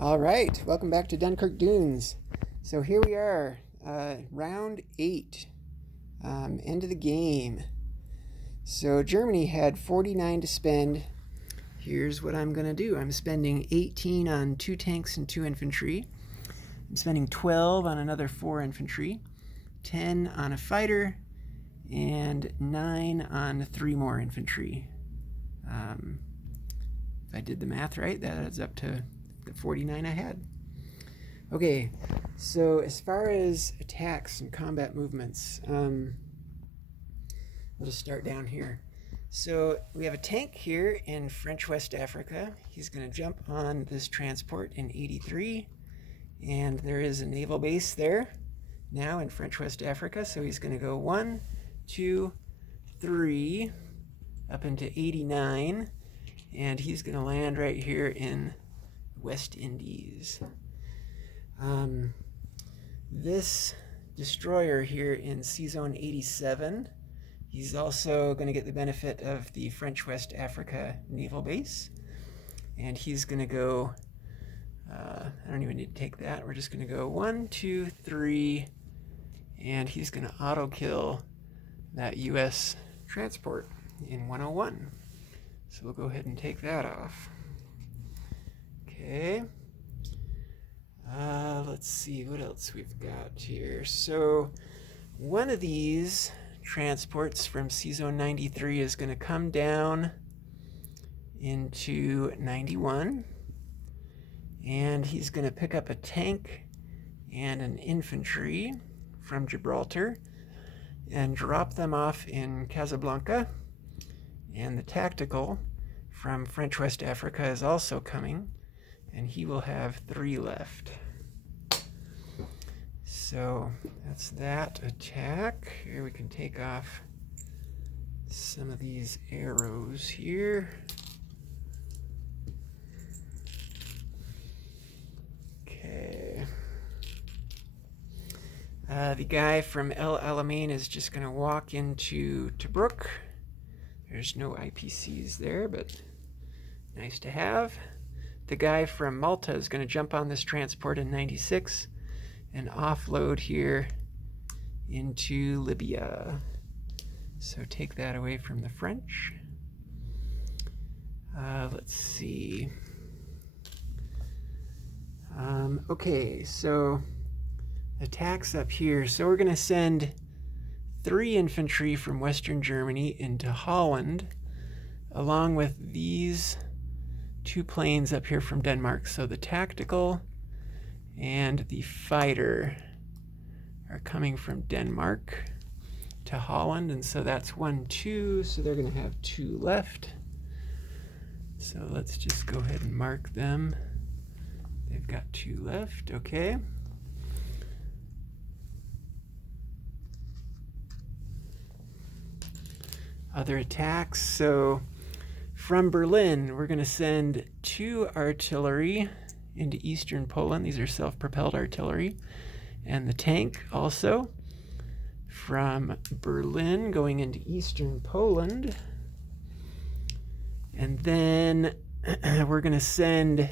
All right, welcome back to Dunkirk Dunes. So here we are, round 8, end of the game. So Germany had 49 to spend. Here's what I'm going to do. I'm spending 18 on 2 tanks and 2 infantry. I'm spending 12 on another 4 infantry, 10 on a fighter, and 9 on 3 more infantry. If I did the math right, that adds up to the 49 I had. Okay, so as far as attacks and combat movements, we'll just start down here. So we have a tank here in French West Africa. He's going to jump on this transport in 83, and there is a naval base there now in French West Africa. So he's going to go 1, 2, 3 up into 89, and he's going to land right here in West Indies. This destroyer here in C-Zone 87, he's also going to get the benefit of the French West Africa naval base, and he's going to go, I don't even need to take that, we're just going to go 1, 2, 3, and he's going to auto-kill that U.S. transport in 101. So we'll go ahead and take that off. Okay. Let's see what else we've got here. So one of these transports from C-Zone 93 is going to come down into 91, and he's going to pick up a tank and an infantry from Gibraltar and drop them off in Casablanca. And the tactical from French West Africa is also coming, and he will have 3 left. So that's that attack. Here we can take off some of these arrows here. Okay. The guy from El Alamein is just going to walk into Tobruk. There's no IPCs there, but nice to have. The guy from Malta is going to jump on this transport in 96 and offload here into Libya. So take that away from the French. Let's see. Okay, so attacks up here. So we're going to send 3 infantry from Western Germany into Holland, along with these 2 planes up here from Denmark. So the tactical and the fighter are coming from Denmark to Holland, and so that's 1, 2, so they're going to have 2 left. So let's just go ahead and mark them. They've got 2 left, okay. Other attacks, so from Berlin, we're going to send 2 artillery into eastern Poland. These are self-propelled artillery. And the tank also from Berlin going into eastern Poland. And then we're going to send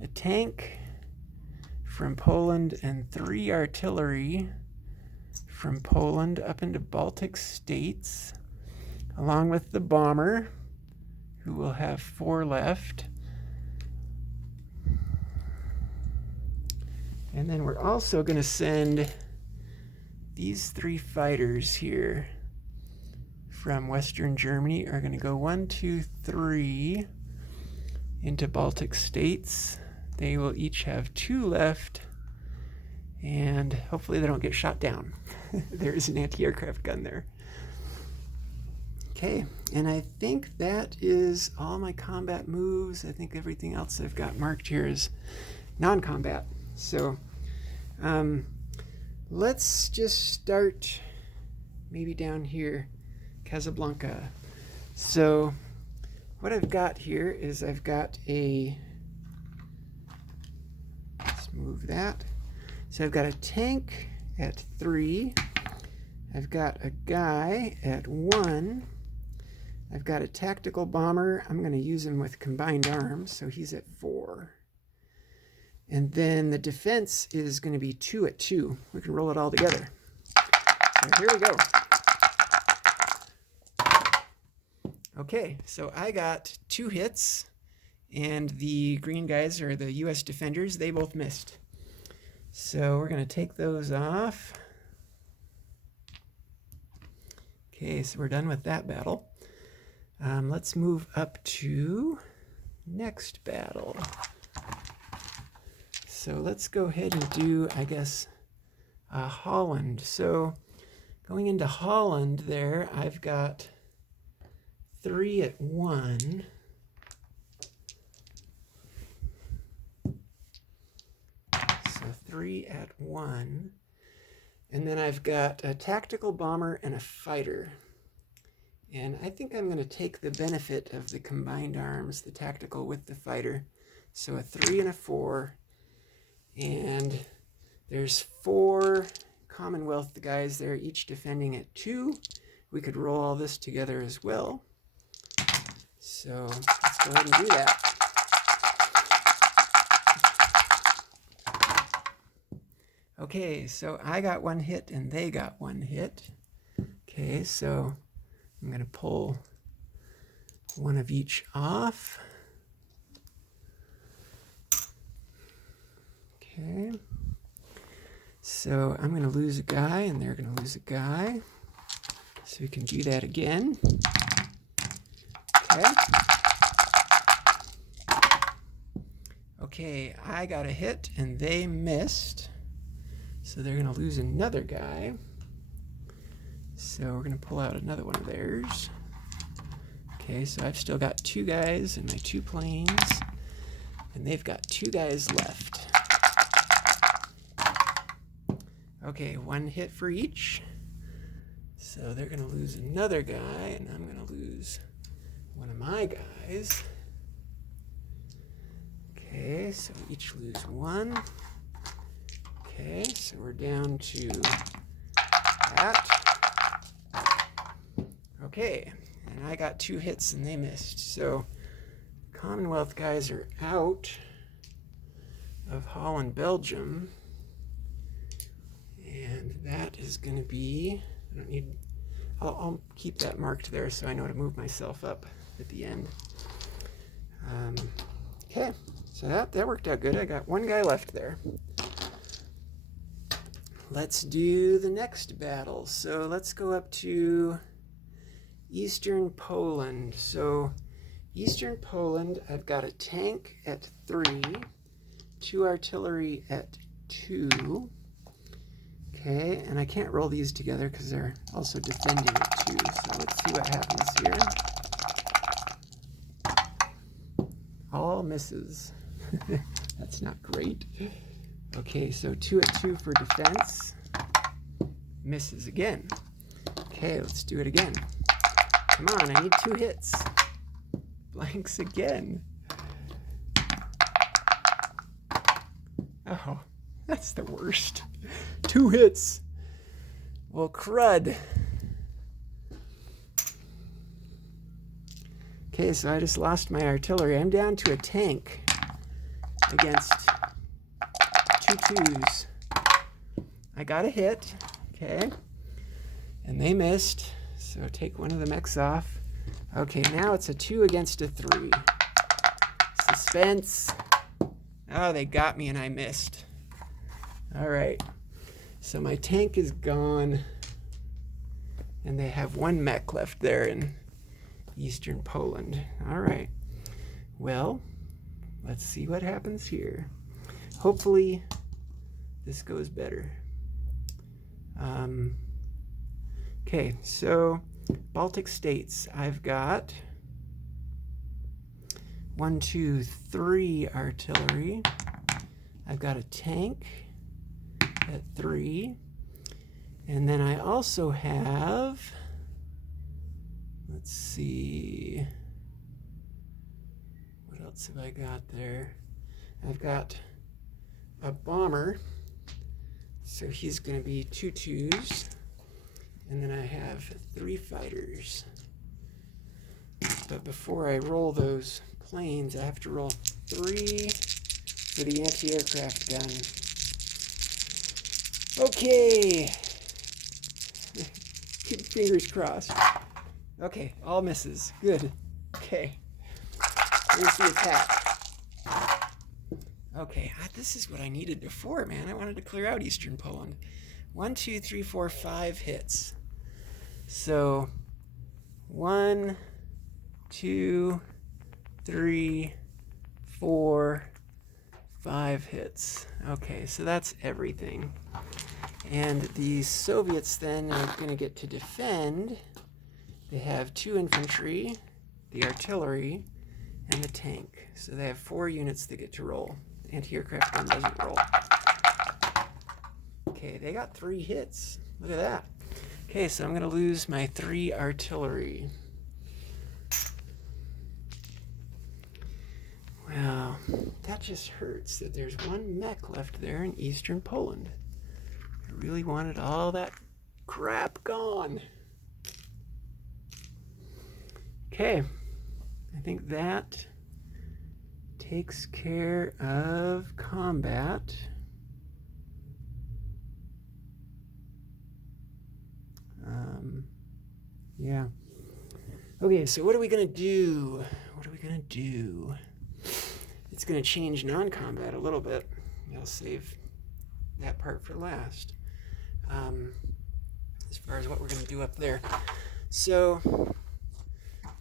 a tank from Poland and 3 artillery from Poland up into Baltic states, along with the bomber, who will have 4 left. And then we're also going to send these 3 fighters here from Western Germany are going to go 1, 2, 3 into Baltic states. They will each have 2 left, and hopefully they don't get shot down. There is an anti-aircraft gun there. Okay, and I think that is all my combat moves. I think everything else I've got marked here is non-combat. So let's just start maybe down here, Casablanca. So what I've got here is I've got let's move that. So I've got a tank at 3. I've got a guy at 1. I've got a tactical bomber. I'm going to use him with combined arms, so he's at 4. And then the defense is going to be 2 at 2. We can roll it all together. So here we go. Okay, so I got 2 hits, and the green guys, or the US defenders, they both missed. So we're going to take those off. Okay, so we're done with that battle. Let's move up to next battle. So let's go ahead and do, I guess, Holland. So going into Holland there, I've got 3 at 1. So 3 at 1. And then I've got a tactical bomber and a fighter. And I think I'm going to take the benefit of the combined arms, the tactical with the fighter. So a 3 and a 4. And there's 4 Commonwealth guys there, each defending at 2. We could roll all this together as well. So let's go ahead and do that. Okay, so I got 1 hit and they got 1 hit. Okay, so I'm going to pull 1 of each off. Okay, so I'm going to lose a guy and they're going to lose a guy. So we can do that again. Okay. Okay, I got a hit and they missed. So they're going to lose another guy. So we're going to pull out another one of theirs. Okay, so I've still got 2 guys in my 2 planes. And they've got 2 guys left. Okay, 1 hit for each. So they're going to lose another guy, and I'm going to lose one of my guys. Okay, so each lose 1. Okay, so we're down to that. Okay, and I got 2 hits and they missed. So Commonwealth guys are out of Holland, Belgium. And that is going to be, I'll keep that marked there so I know to move myself up at the end. Okay, so that worked out good. I got 1 guy left there. Let's do the next battle. So let's go up to Eastern Poland. So Eastern Poland, I've got a tank at 3, 2 artillery at 2. Okay, and I can't roll these together because they're also defending at 2. So let's see what happens here. All misses. That's not great. Okay, so 2 at 2 for defense. Misses again. Okay, let's do it again. Come on, I need 2 hits. Blanks again. Oh, that's the worst. 2 hits. Well, crud. Okay, so I just lost my artillery. I'm down to a tank against 2 2s. I got a hit, okay, and they missed, so take one of the mechs off. Okay, now it's a 2 against a 3. Suspense. Oh, they got me and I missed. All right, so my tank is gone, and they have 1 mech left there in Eastern Poland. All right, well, let's see what happens here. Hopefully this goes better. Okay, so Baltic states, I've got 1, 2, 3 artillery. I've got a tank at 3. And then I also have, let's see, what else have I got there? I've got a bomber, so he's going to be 2 2s, and then I have 3 fighters. But before I roll those planes, I have to roll 3 for the anti-aircraft gun. Okay. Keep fingers crossed. Okay, all misses. Good. Okay. Here's the attack. Okay, this is what I needed before, man. I wanted to clear out Eastern Poland. 1, 2, 3, 4, 5 hits. So 1, 2, 3, 4, 5 hits. Okay, so that's everything. And the Soviets then are going to get to defend. They have 2 infantry, the artillery, and the tank. So they have 4 units that get to roll. The anti-aircraft gun doesn't roll. Okay, they got 3 hits. Look at that. Okay, so I'm going to lose my 3 artillery. Wow, that just hurts that there's 1 mech left there in Eastern Poland. I really wanted all that crap gone. Okay, I think that takes care of combat. Yeah. Okay, so what are we going to do? It's going to change non-combat a little bit. I'll save that part for last. As far as what we're going to do up there. So,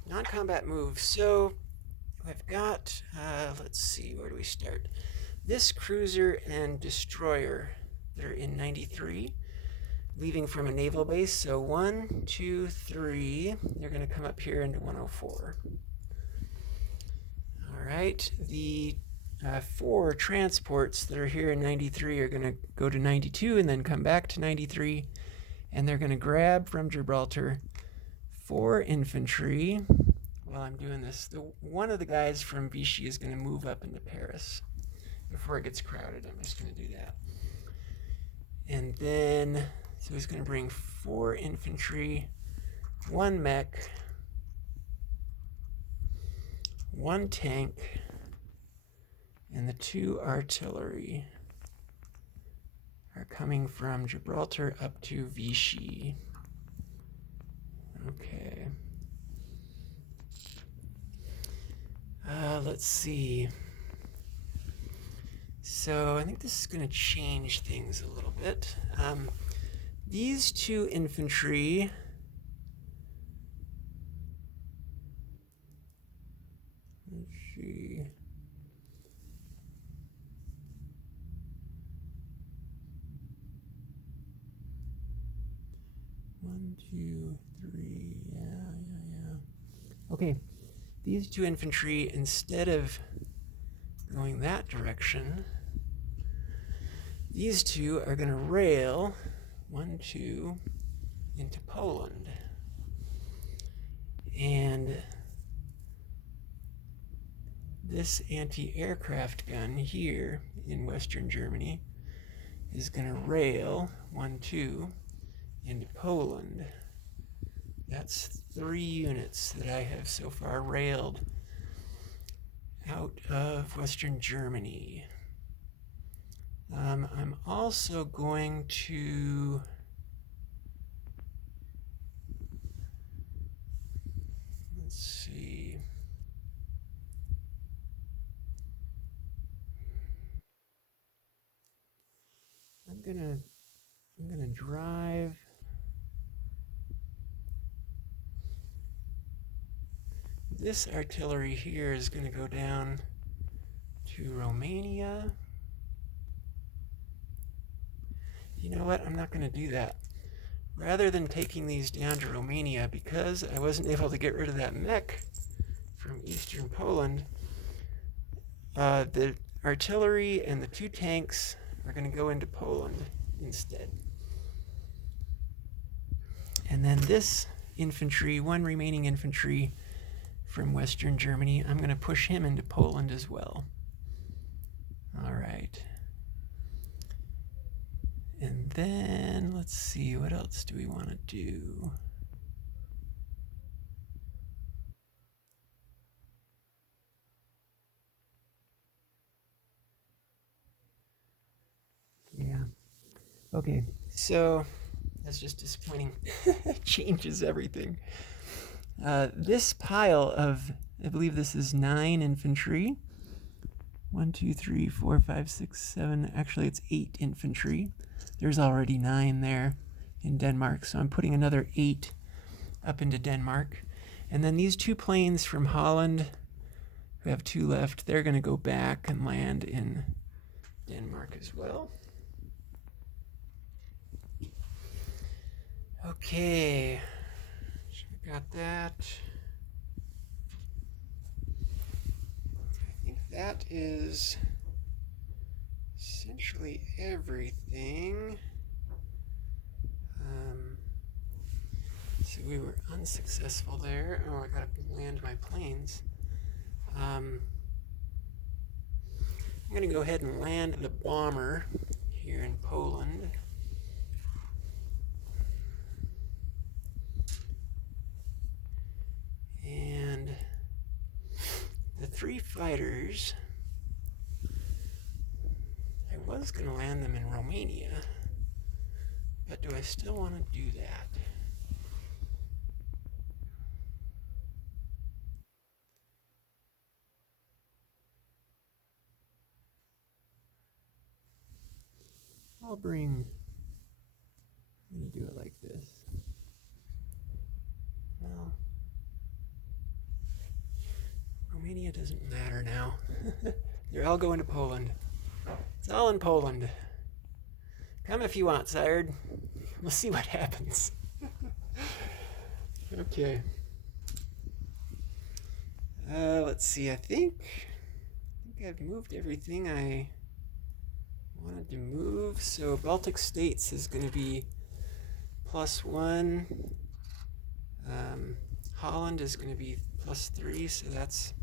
non-combat moves. So, I've got, let's see, where do we start? This cruiser and destroyer, they're in 93, leaving from a naval base. So 1, 2, 3, they're going to come up here into 104. All right, the 4 transports that are here in 93 are going to go to 92 and then come back to 93, and they're going to grab from Gibraltar 4 infantry. While I'm doing this, one of the guys from Vichy is going to move up into Paris before it gets crowded. I'm just going to do that. And then, so he's going to bring 4 infantry, 1 mech, 1 tank, and the 2 artillery are coming from Gibraltar up to Vichy. Okay. Let's see. So I think this is going to change things a little bit. These 2 infantry, let's see. One, 2, 3, yeah. Okay, these 2 infantry, instead of going that direction, these 2 are going to rail 1, 2 into Poland. And this anti-aircraft gun here in Western Germany is going to rail 1, 2 into Poland. That's 3 units that I have so far railed out of Western Germany. I'm also going to let's see. I'm gonna drive this artillery here is going to go down to Romania. You know what? I'm not going to do that. Rather than taking these down to Romania, because I wasn't able to get rid of that mech from Eastern Poland, the artillery and the 2 tanks are going to go into Poland instead. And then this infantry, 1 remaining infantry from Western Germany, I'm going to push him into Poland as well. All right. And then, let's see, what else do we want to do? Okay, so that's just disappointing. Changes everything. This pile of, I believe this is 9 infantry. 1, 2, 3, 4, 5, 6, 7. Actually, it's 8 infantry. There's already 9 there in Denmark, so I'm putting another 8 up into Denmark. And then these 2 planes from Holland, who have 2 left, they're going to go back and land in Denmark as well. Okay, so we got that. I think that is essentially everything. So we were unsuccessful there. Oh, I gotta land my planes. I'm gonna go ahead and land the bomber here in Poland. And the 3 fighters, I was gonna land them in Romania, but do I still want to do that? I'm gonna do it like this. Well, Romania doesn't matter now. They're all going to Poland. It's all in Poland. Come if you want, sire. We'll see what happens. Okay. Let's see. I think I've moved everything I wanted to move. So Baltic States is going to be +1. Holland is going to be +3, so that's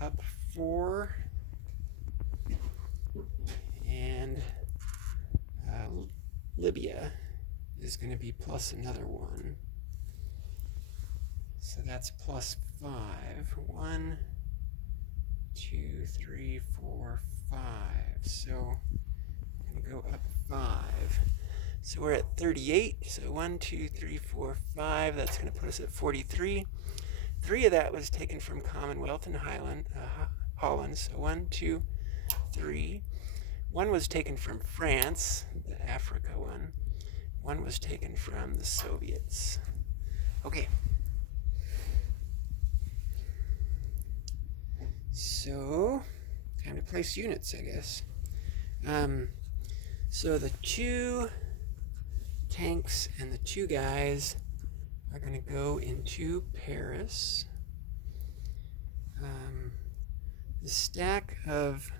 up 4. And Libya is going to be plus another 1. So that's +5. 1, 2, 3, 4, 5. So I'm going to go up 5. So we're at 38. So 1, 2, 3, 4, 5. That's going to put us at 43. 3 of that was taken from Commonwealth and Holland. So 1, 2, 3. 1 was taken from France, the Africa one. 1 was taken from the Soviets. Okay. So, time to place units, I guess. So the 2 tanks and the 2 guys are going to go into Paris. The stack of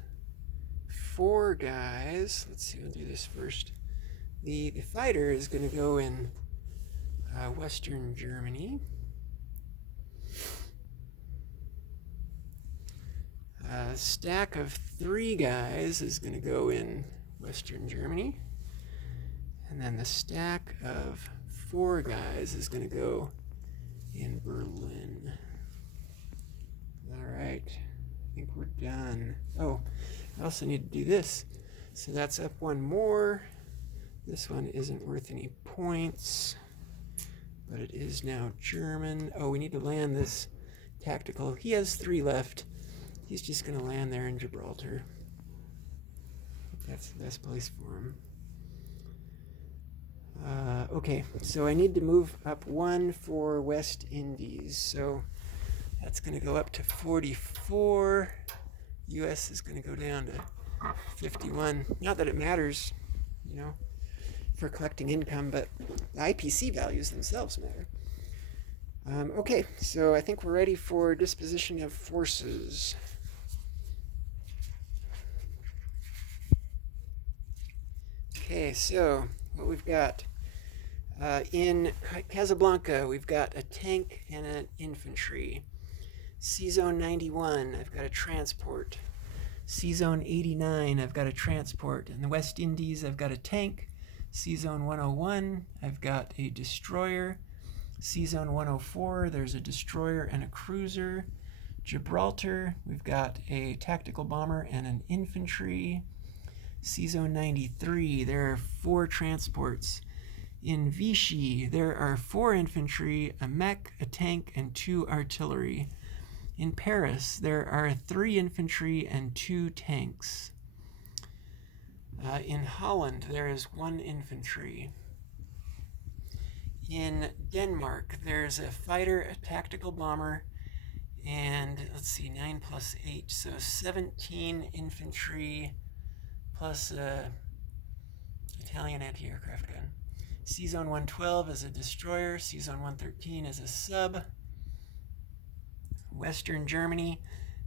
4 guys, let's see, we'll do this first. The fighter is going to go in Western Germany. A stack of 3 guys is going to go in Western Germany. And then the stack of 4 guys is going to go in Berlin. All right, I think we're done. Oh, I also need to do this. So that's up 1 more. This one isn't worth any points, but it is now German. Oh, we need to land this tactical. He has 3 left. He's just going to land there in Gibraltar. That's the best place for him. Okay, so I need to move up 1 for West Indies. So that's going to go up to 44. US is going to go down to 51. Not that it matters, you know, for collecting income, but the IPC values themselves matter. Okay, so I think we're ready for disposition of forces. Okay, so what we've got in Casablanca, we've got a tank and an infantry. C-Zone 91, I've got a transport. C-Zone 89, I've got a transport. In the West Indies, I've got a tank. C-Zone 101, I've got a destroyer. C-Zone 104, there's a destroyer and a cruiser. Gibraltar, we've got a tactical bomber and an infantry. C-Zone 93, there are 4 transports. In Vichy, there are 4 infantry, a mech, a tank, and 2 artillery. In Paris, there are 3 infantry and 2 tanks. In Holland, there is 1 infantry. In Denmark, there's a fighter, a tactical bomber, and let's see, 9 plus 8, so 17 infantry plus a Italian anti-aircraft gun. C-Zone 112 is a destroyer, C-Zone 113 is a sub. Western Germany,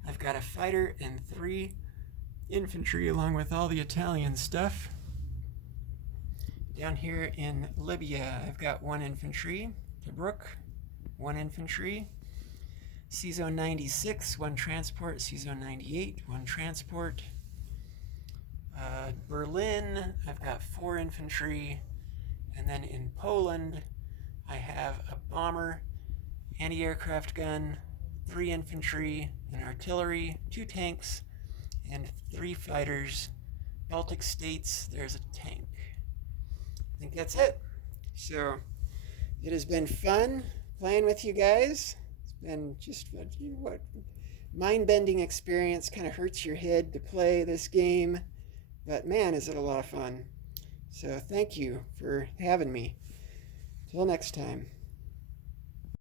I've got a fighter and 3 infantry along with all the Italian stuff. Down here in Libya, I've got 1 infantry. Tobruk, 1 infantry. C-Zone 96, 1 transport. C-Zone 98, 1 transport. Berlin, I've got 4 infantry. And then in Poland, I have a bomber, anti-aircraft gun, 3 infantry, an artillery, 2 tanks, and 3 fighters. Baltic states, there's a tank. I think that's it. So it has been fun playing with you guys. It's been just what mind-bending experience. Kind of hurts your head to play this game, but man, is it a lot of fun. So thank you for having me. Till next time.